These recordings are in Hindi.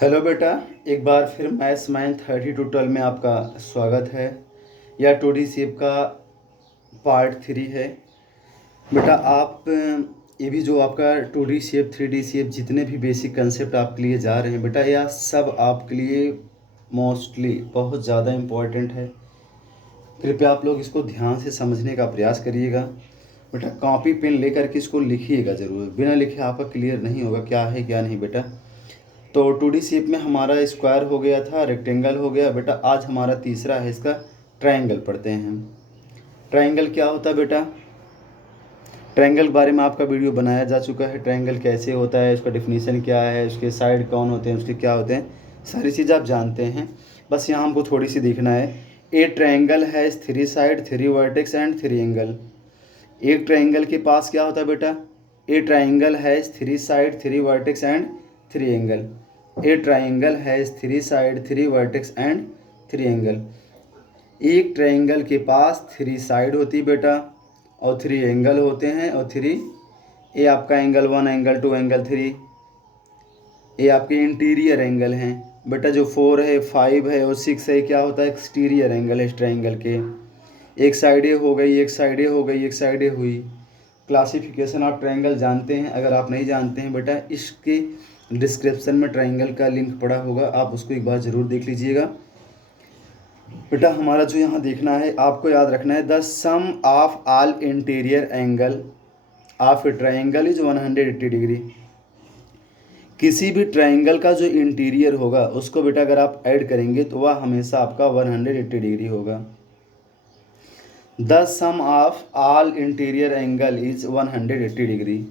हेलो बेटा, एक बार फिर मैथ्स माइन 30 to 12 में आपका स्वागत है। यह 2D शेप का पार्ट 3 है। बेटा आप ये भी जो आपका 2D शेप 3D शेप जितने भी बेसिक कंसेप्ट आपके लिए जा रहे हैं बेटा, यह सब आपके लिए मोस्टली बहुत ज़्यादा इम्पोर्टेंट है। कृपया आप लोग इसको ध्यान से समझने का प्रयास करिएगा। बेटा कॉपी पेन लेकर के इसको लिखिएगा ज़रूर, बिना लिखे आपका क्लियर नहीं होगा क्या है क्या नहीं बेटा। तो 2D शेप में हमारा स्क्वायर हो गया था, रेक्टेंगल हो गया बेटा। आज हमारा तीसरा है इसका ट्रायंगल पढ़ते हैं हम। ट्रायंगल क्या होता है बेटा? ट्रायंगल के बारे में आपका वीडियो बनाया जा चुका है। ट्रायंगल कैसे होता है, उसका डिफिनीशन क्या है, उसके साइड कौन होते हैं, उसके क्या होते हैं, सारी चीज़ आप जानते हैं। बस यहाँ हमको थोड़ी सी देखना है। ए triangle has 3 side 3 vertex and 3 angle. एक ट्रायंगल के पास क्या होता है बेटा? ए triangle has 3 side 3 vertex and 3 angle. A triangle has 3 side 3 vertex and 3 angle. एक ट्रायंगल के पास 3 साइड होती बेटा और 3 एंगल होते हैं। और 3 ये आपका एंगल 1, एंगल 2, एंगल 3 ये आपके इंटीरियर एंगल हैं बेटा। जो 4 है, 5 है और 6 है, क्या होता है? एक्सटीरियर एंगल है इस ट्रायंगल के। एक साइडें हो गई, एक साइडें हो गई, एक साइडें हुई। क्लासिफिकेशन ऑफ ट्रायंगल जानते हैं? अगर आप नहीं जानते हैं बेटा, इसके डिस्क्रिप्शन में ट्रायंगल का लिंक पड़ा होगा, आप उसको एक बार ज़रूर देख लीजिएगा। बेटा हमारा जो यहाँ देखना है, आपको याद रखना है, the sum of all interior angle of a triangle is 180 degree. किसी भी ट्रायंगल का जो इंटीरियर होगा उसको बेटा अगर आप ऐड करेंगे तो वह हमेशा आपका 180 डिग्री होगा। The sum of all interior angle is 180 degree.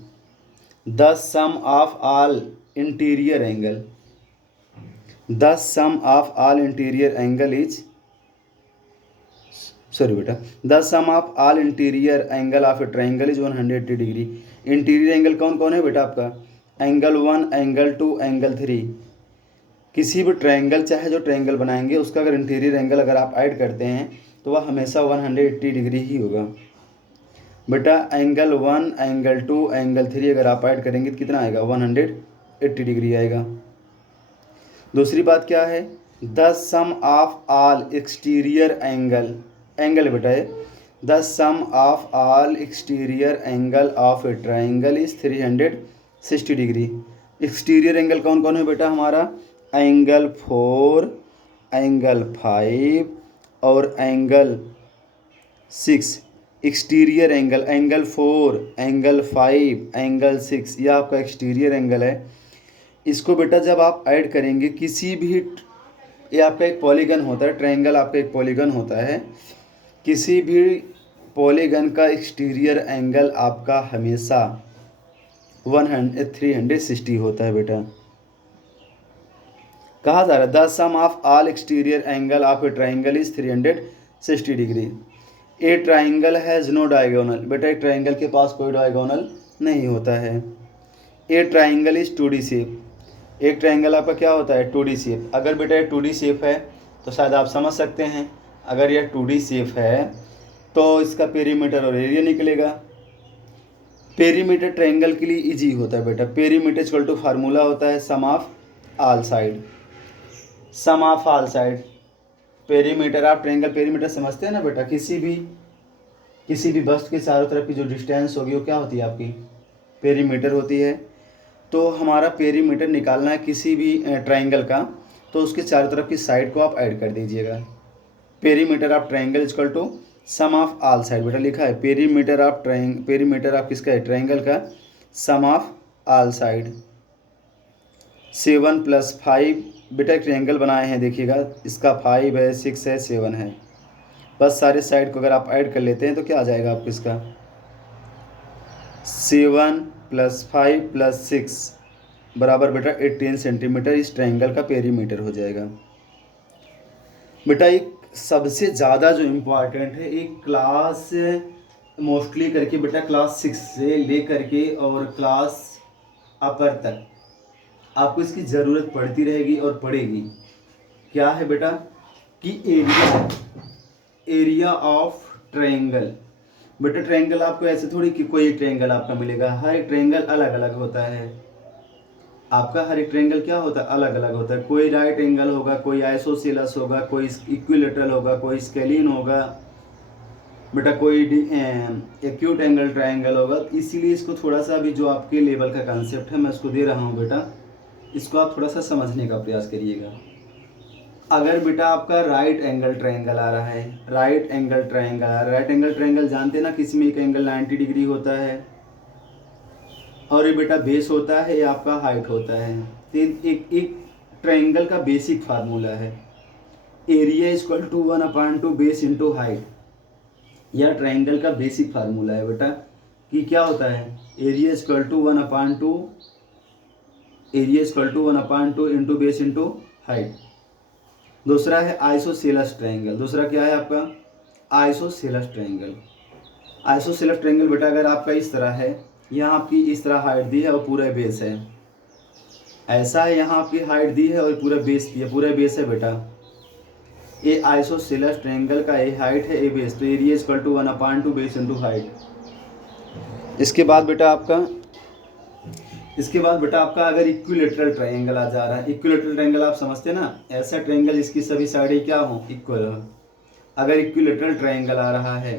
The sum of all interior angle, the sum of all interior angle is, sorry बेटा, the sum of all interior angle of a triangle is 180 degree. Interior angle कौन कौन है बेटा आपका? Angle 1, angle 2, angle 3। किसी भी ट्रायंगल, चाहे जो ट्रायंगल बनाएंगे उसका अगर इंटीरियर एंगल अगर आप ऐड करते हैं तो वह हमेशा 180 डिग्री ही होगा बेटा। एंगल 1, एंगल 2, एंगल 3 अगर आप ऐड करेंगे तो कितना आएगा? 180 डिग्री आएगा। दूसरी बात क्या है? The sum of all exterior angle, angle बेटा है, the sum of all exterior angle of a triangle is 360 degree. Exterior angle कौन कौन है बेटा हमारा? एंगल 4, एंगल 5 और angle 6। Exterior angle, angle 4, angle 5, angle 6, यह आपका एक्सटीरियर एंगल है। इसको बेटा जब आप ऐड करेंगे किसी भी, ये आपका एक पॉलीगन होता है, ट्रायंगल आपका एक पॉलीगन होता है। किसी भी पॉलीगन का एक्सटीरियर एंगल आपका हमेशा 360 होता है बेटा। कहा जा रहा है the sum of all exterior angle of a triangle is 360 degree. A triangle has no diagonal. बेटा एक ट्रायंगल के पास कोई डायगोनल नहीं होता है। ए ट्रायंगल इज 2D शेप। एक ट्रायंगल आपका क्या होता है? 2D shape. अगर बेटा ये 2D शेप है तो शायद आप समझ सकते हैं, अगर यह 2D शेप है तो इसका पेरीमीटर और एरिया निकलेगा। पेरीमीटर ट्रायंगल के लिए इजी होता है बेटा। पेरीमीटर इक्वल टू फार्मूला होता है sum of all side, sum of all side. Perimeter, आप ट्रायंगल पेरीमीटर समझते हैं ना बेटा? किसी भी वस्तु के चारों तरफ की जो डिस्टेंस होगी वो क्या होती है आपकी? पेरीमीटर होती है। तो हमारा पेरीमीटर निकालना है किसी भी ट्रायंगल का, तो उसके चारों तरफ की साइड को आप ऐड कर दीजिएगा। Perimeter of triangle equal to sum of all side. बेटा लिखा है पेरीमीटर ऑफ किसका है? ट्रायंगल का सम ऑफ ऑल साइड। 7 + 5, बेटा एक ट्रायंगल बनाए हैं देखिएगा, इसका 5 है, 6 है, 7 है। बस सारे साइड को अगर आप ऐड कर लेते हैं तो क्या आ जाएगा आपको? इसका 7 + 5 + 6 बराबर बेटा 18 सेंटीमीटर इस ट्रायंगल का पेरीमीटर हो जाएगा। बेटा एक सबसे ज़्यादा जो इम्पोर्टेंट है, एक क्लास मोस्टली करके बेटा क्लास 6 से ले करके और क्लास अपर तक आपको इसकी ज़रूरत पड़ती रहेगी और पड़ेगी। क्या है बेटा? कि एरिया ऑफ ट्रायंगल। बेटा ट्रायंगल आपको ऐसे थोड़ी कि कोई ट्रायंगल आपका मिलेगा, हर एक ट्रायंगल अलग अलग होता है। आपका हर एक ट्रायंगल क्या होता है, अलग अलग होता है। कोई राइट एंगल होगा, कोई आइसोसेलेस होगा, कोई इक्विलेटरल होगा, कोई स्केलिन होगा बेटा, कोई एक्यूट एंगल ट्रायंगल होगा। इसीलिए इसको थोड़ा सा अभी जो आपके लेवल का कंसेप्ट है मैं उसको दे रहा हूँ बेटा, इसको आप थोड़ा सा समझने का प्रयास करिएगा। अगर बेटा आपका राइट एंगल ट्रायंगल आ रहा है, राइट एंगल ट्रायंगल आ रहा है, राइट एंगल ट्रायंगल जानते हैं ना, किसी में एक एंगल 90 डिग्री होता है और ये बेटा बेस होता है, ये आपका हाइट होता है। तो एक ट्रायंगल का बेसिक फार्मूला है area equal to 1/2 base into height. यह ट्रायंगल का बेसिक फार्मूला है बेटा कि क्या होता है, area equal to 1/2 into base into height. दूसरा है आइसोसेलेस ट्रायंगल। दूसरा क्या है आपका, आइसोसेलेस ट्रायंगल। आइसोसेलेस ट्रायंगल बेटा अगर आपका इस तरह है, यहाँ आपकी इस तरह हाइट दी है और पूरा बेस है, ऐसा है यहाँ आपकी हाइट दी है और पूरा बेस दी है, पूरा बेस है बेटा। ये आइसोसेलेस ट्रायंगल का ये हाइट है, ये बेस, तो area equal to 1/2 base into height. इसके बाद बेटा आपका अगर इक्विलेटरल ट्रायंगल आ जा रहा है, इक्विलेटरल ट्रायंगल आप समझते हैं ना, ऐसा ट्रायंगल जिसकी सभी साइडें क्या हो, इक्वल हो। अगर इक्विलेटरल ट्रायंगल आ रहा है,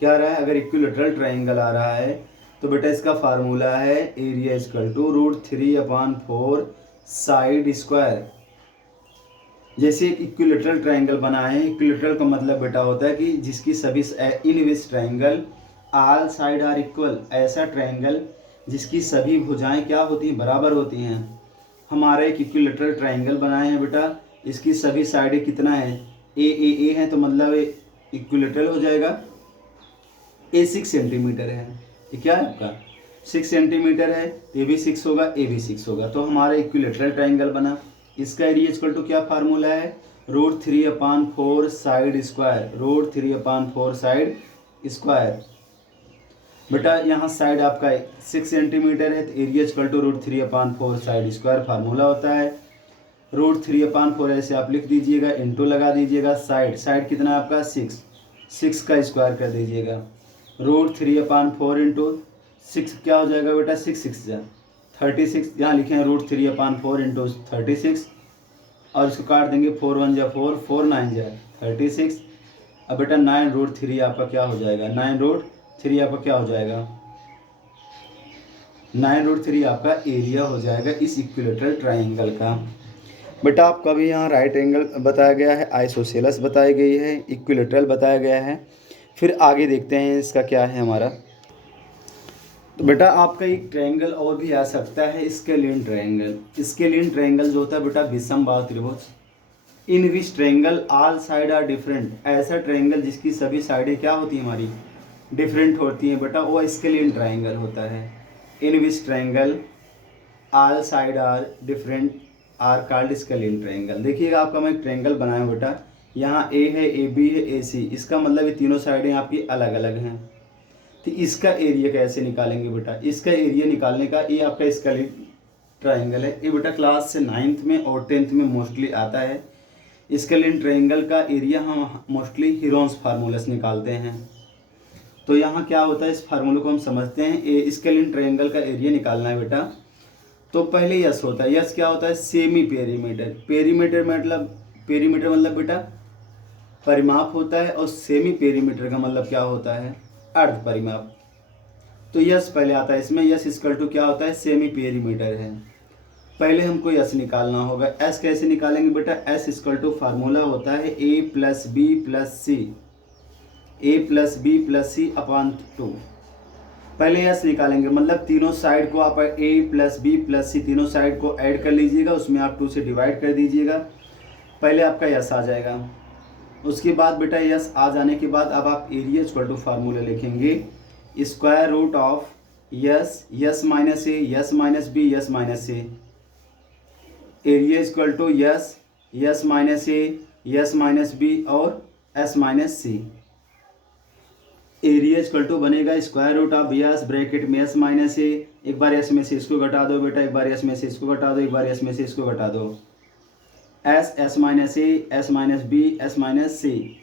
क्या आ रहा है, अगर इक्विलेटरल ट्रायंगल आ रहा है तो बेटा इसका फार्मूला है area equal to √3/4 side square. जैसे एक इक्विलेटरल ट्रायंगल बना है, इक्विलेटरल का मतलब बेटा होता है कि जिसकी सभी in which triangle all side are equal, ऐसा ट्रायंगल जिसकी सभी भुजाएं क्या होती हैं, बराबर होती हैं। हमारा एक इक्विलेटरल ट्रायंगल बनाए हैं बेटा, इसकी सभी साइडें कितना है, ए है, तो मतलब इक्विलेटरल हो जाएगा। ए 6 सेंटीमीटर है, ये क्या है आपका 6 सेंटीमीटर है, ये भी 6 होगा, ए भी 6 होगा, तो हमारा इक्विलेटरल ट्रायंगल बना। इसका एरिया इक्वल टू क्या फार्मूला है, √3/4 साइड स्क्वायर, √3/4 साइड स्क्वायर। बेटा यहाँ साइड आपका 6 सेंटीमीटर है, तो area equal to √3/4 side square formula होता है। √3/4 ऐसे आप लिख दीजिएगा, इंटू लगा दीजिएगा, साइड कितना आपका 6 का स्क्वायर कर दीजिएगा। √3/4 इंटू 6 क्या हो जाएगा बेटा, 6 जा 36, यहाँ लिखे हैं √3/4 इंटू 36 और इसको काट देंगे, 4 1 जा 4, 4 9 जा 36। अब बेटा 9√3 आपका क्या हो जाएगा, 9√3 आपका क्या हो जाएगा, 9√3 आपका एरिया हो जाएगा इस इक्विलेटरल ट्रायंगल का। बेटा आपका भी यहाँ राइट एंगल बताया गया है, आइसोसेलेस बताई गई है, इक्विलेटरल बताया गया है। फिर आगे देखते हैं इसका क्या है हमारा। तो बेटा आपका एक ट्रायंगल और भी आ सकता है, स्केलिन ट्रायंगल। स्केलिन ट्रायंगल जो होता है बेटा विषम बाहु त्रिभुज, in which triangle all side are different, ऐसा ट्रायंगल जिसकी सभी साइडें क्या होती हैं हमारी, डिफरेंट होती हैं बेटा, वो स्केलिन ट्रायंगल होता है। In which triangle all side are different are called scalene triangle. देखिएगा आपका मैं एक ट्रायंगल बनाया हूँ बेटा, यहाँ ए है, ए बी है, ए सी, इसका मतलब ये तीनों साइडें आपकी अलग अलग हैं। तो इसका एरिया कैसे निकालेंगे बेटा, इसका एरिया निकालने का, ये आपका स्केलिन ट्रायंगल है, ये बेटा क्लास से 9th में और 10th में मोस्टली आता है। स्केलिन ट्रायंगल का एरिया हम मोस्टली हीरोन्स फार्मूला से निकालते हैं। तो यहाँ क्या होता है, इस फार्मूले को हम समझते हैं। स्केलिन ट्रायंगल का एरिया निकालना है बेटा, तो पहले यस होता है। यस क्या होता है, सेमी पेरीमीटर। पेरीमीटर मतलब बेटा परिमाप होता है, और सेमी पेरीमीटर का मतलब क्या होता है, अर्ध परिमाप। तो यस पहले आता है इसमें, यस इक्वल टू क्या होता है, सेमी पेरीमीटर है। पहले हमको यस निकालना होगा। एस कैसे निकालेंगे बेटा, एस इक्वल टू फार्मूला होता है a + b + c अपॉन 2। पहले यस निकालेंगे, मतलब तीनों साइड को आप a + b + c तीनों साइड को ऐड कर लीजिएगा, उसमें आप 2 से डिवाइड कर दीजिएगा, पहले आपका यस आ जाएगा। उसके बाद बेटा यस आ जाने के बाद अब आप एरिया इक्वल टू फार्मूला लिखेंगे, square root of S minus A, S minus B, S minus A. Area equal to S minus A, S minus B और S minus C. Area equal to बनेगा square root of S bracket में एस माइनस ए, एक बार एस में से इसको घटा दो बेटा, एक बार एस में से इसको घटा दो, एक बार एस में से इसको घटा दो, S minus A, S minus B, S minus C.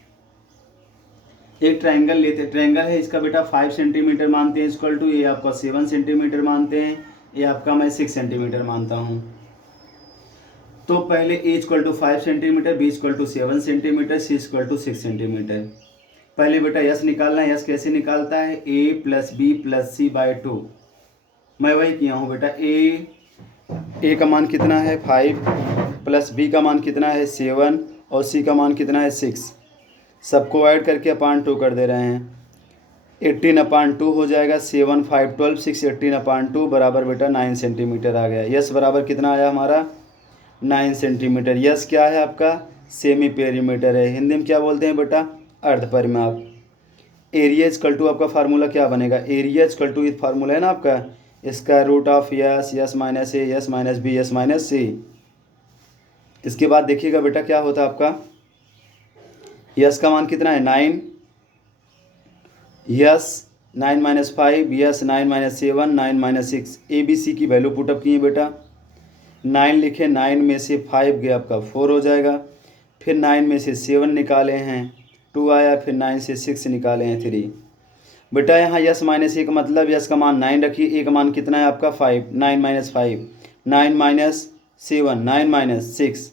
एक ट्रायंगल लेते, ट्रायंगल है इसका बेटा 5 सेंटीमीटर मानते हैं इक्वल टू, ये आपका 7 सेंटीमीटर मानते हैं, ये आपका मैं 6 सेंटीमीटर मानता हूँ। तो पहले A equal to 5 centimetre, B equal to 7 centimetre, C equal to 6 centimetre. पहले बेटा यस निकालना है। यस कैसे निकालता है? A plus B plus C by 2। मैं वही किया हूँ बेटा। ए का मान कितना है? 5 प्लस बी का मान कितना है? 7 और सी का मान कितना है? 6। सबको ऐड करके अपान 2 कर दे रहे हैं। 18/2 हो जाएगा। 7 5 12 6 18/2 बराबर बेटा 9 सेंटीमीटर आ गया। यस बराबर कितना आया हमारा? 9 सेंटीमीटर। यस क्या है आपका? सेमी पेरीमीटर है। हिंदी में क्या बोलते हैं बेटा? अर्ध परिमाप। एरिया इक्वल टू आपका फार्मूला क्या बनेगा? एरिया इक्वल टू फार्मूला है ना आपका, इसका root of S, S minus A, S minus B, S minus C. इसके बाद देखिएगा बेटा क्या होता है आपका। यस का मान कितना है? 9। Yes 9 minus 5, yes 9 minus 7, 9 minus 6। A B C की वैल्यू पुटअप किए बेटा। 9 लिखे, 9 में से 5 गया आपका 4 हो जाएगा। फिर 9 में से 7 निकाले हैं 2 आया। फिर 9 से 6 निकाले हैं 3। बेटा यहाँ यस माइनस ए का मतलब यस का मान 9 रखिए। ए का मान कितना है आपका? 5। 9 माइनस 5, 9 माइनस 7, 9 माइनस 6।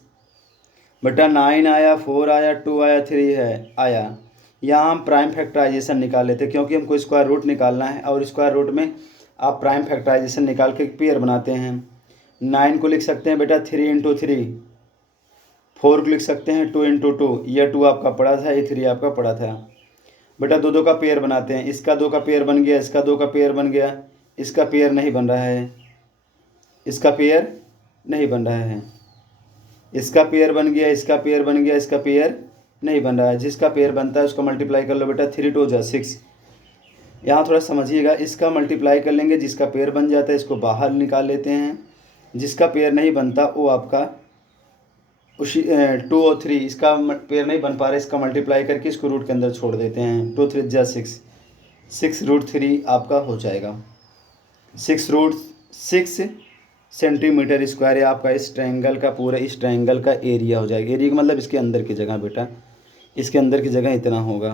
बेटा 9 आया, 4 आया, 2 आया, 3 है आया। यहाँ हम प्राइम फैक्टराइजेशन निकाल लेते हैं क्योंकि हमको स्क्वायर रूट निकालना है, और स्क्वायर रूट में आप प्राइम फैक्टराइजेशन निकाल के पेयर बनाते हैं। 9 को लिख सकते हैं बेटा 3 इंटू 3। 4 को लिख सकते हैं 2 इंटू 2। यह 2 आपका पड़ा था, ये 3 आपका पड़ा था। बेटा 2 2 का पेयर बनाते हैं। इसका 2 का पेयर बन गया, इसका 2 का पेयर बन गया। इसका पेयर नहीं बन रहा है, इसका पेयर नहीं बन रहा है। इसका पेयर बन गया, इसका पेयर बन गया, इसका पेयर नहीं बन रहा है। जिसका पेयर बनता है उसका मल्टीप्लाई कर लो बेटा। 3 2 जा 6। यहाँ थोड़ा समझिएगा, इसका मल्टीप्लाई कर लेंगे, जिसका पेयर बन जाता है इसको बाहर निकाल लेते हैं। जिसका पेयर नहीं बनता वो आपका उसी 2 और 3, इसका पेयर नहीं बन पा रहा, इसका मल्टीप्लाई करके इसको रूट के अंदर छोड़ देते हैं। 2 3 जा 6, 6√3 आपका हो जाएगा। 6√6 सेंटीमीटर स्क्वायर है आपका इस ट्रायंगल का, पूरा इस ट्रायंगल का एरिया हो जाएगा। एरिया का मतलब इसके अंदर की जगह बेटा, इसके अंदर की जगह इतना होगा।